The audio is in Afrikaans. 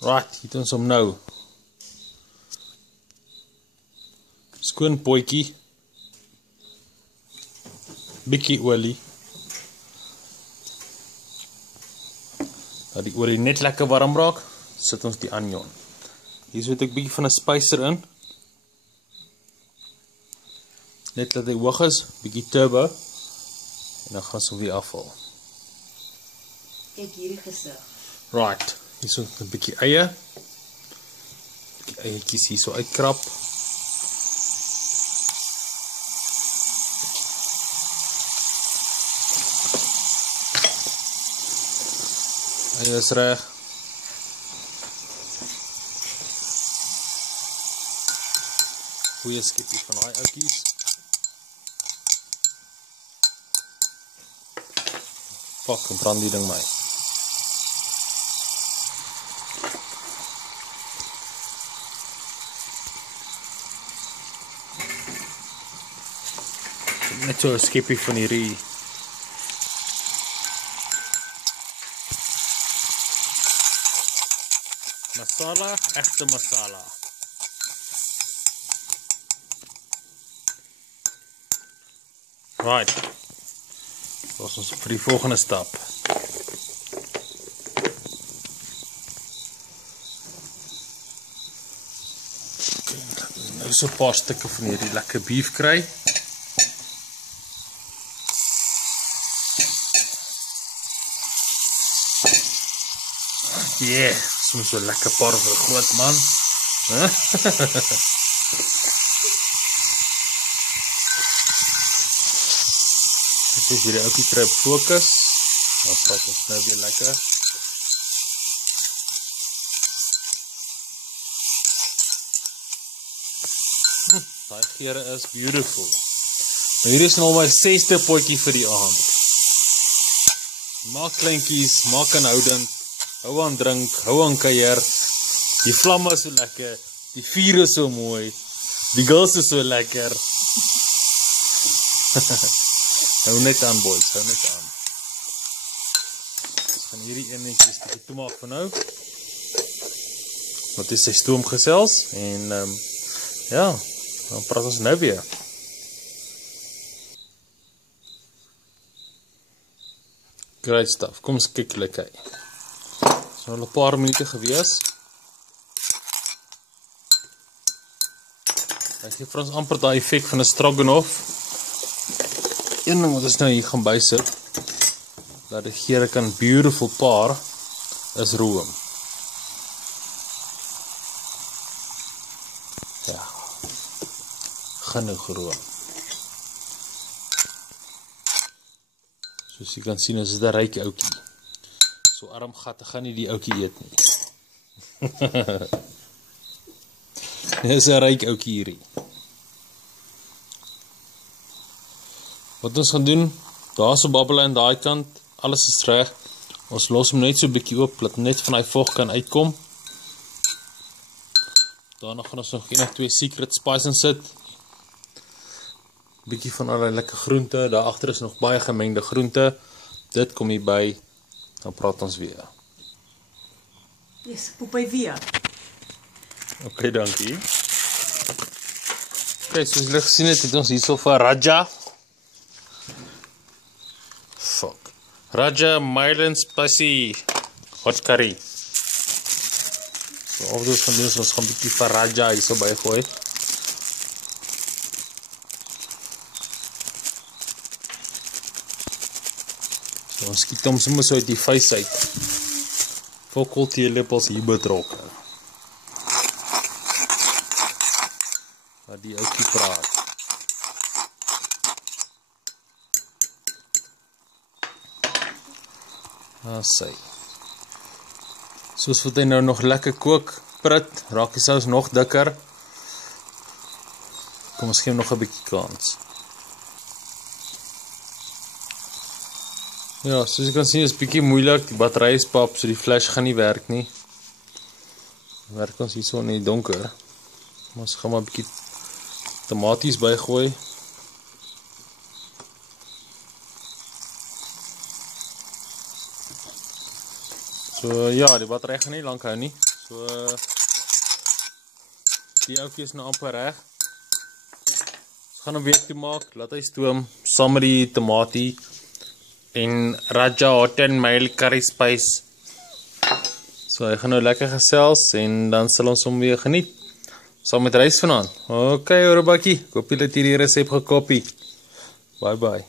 Right, hier het ons hom nou. Skoon potjie. Bietjie olie. Dat die olie net lekker warm raak, sit ons die onion. Hier sit ek bietjie van 'n spicer in. Net dat hy hoog is, bietjie turbo. En dan gaan ons hom weer afval. Kyk hierdie gesig. Right, hier so 'n bietjie eie. Bietjie eietjies hier so uitkrap. Eie is reg. Goeie skippie van daai oudjies. Pak en brand die ding my. Net so 'n skippie van hierdie masala, egte masala. Right. Dit is ons vir die volgende stap. Nou so 'n paar stukke van hierdie lekker beef kry. Yeah, soms so lekker paar vir 'n groot man. Dit is hierdie ouetjie kry fokus. Dan praat ons nou weer lekker. Daai geure is beautiful. Nou hier is nou my 6de potjie vir die aand. Maak kleintjies, maak aanhoudend. Hou aan drink, hou aan kuier. Die vlamme is so lekker, die vuur is so mooi, die girls is so lekker. Hou net aan boys, hou net aan. Ons gaan hierdie enetjies bietjie toemaak vir nou. Wat is sy stoom gesels en ja, dan praat ons nou weer. Great stuff, kom ons kyk lekker. So al 'n paar minute gewees. Dit gee vir ons amper daai effek van 'n stroganoff. Een ding wat ons nou hier gaan bysit, dat die geure kan beautiful paar, is room. Ja. Genoeg room. Soos jy kan sien, is dit 'n ryk ouetjie. So arm gat, gaan nie die ouetjie eet nie. Dit is 'n ryk ouetjie hierdie. Wat ons gaan doen, daar so babbel aan daai kant, alles is reg. Ons los hom net so 'n bietjie oop, dat net van hy vog kan uitkom. Daarna gaan ons nog 1 of 2 secret spices sit. Bietjie van allerlei lekker groente, daar agter is nog baie gemengde groente. Dit kom hier by. Dan praat ons weer. Yes, poepy weer. Okay, dankie. Okay, soos julle gesien het ons hierso vir Raja. Fuck. Raja Mild Spicy Hot Curry. So, of dus van doen ons gaan 'n bietjie vir Raja hierso bygooi. So, ons skiet hom sommer so uit die vuis uit. Fokol teelepels hier betrokke. Wat die ouetjie praat. Sy. Soos wat hy nou nog lekker kook, prit, raak die sous nog dikker. Kom ons gee hom nog 'n bietjie kans. Ja, soos jy kan sien is bietjie moeilik, die battery is pap, so die flash gaan nie werk nie. Werk ons hierso in die donker. Maar ons gaan maar bietjie tomaties bygooi. So ja, die battery gaan nie lank hou nie. So die ouetjie is nou amper reg. Ons gaan hom weer toe maak, laat hy stoom saam met die tamatie en Raja Hot and Mild curry spice. So hy gaan nou lekker gesels en dan sal ons hom weer geniet saam met rys vanaand. Okay, ouer bakkie, ek hoop julle het hierdie resep gekopie. Bye bye.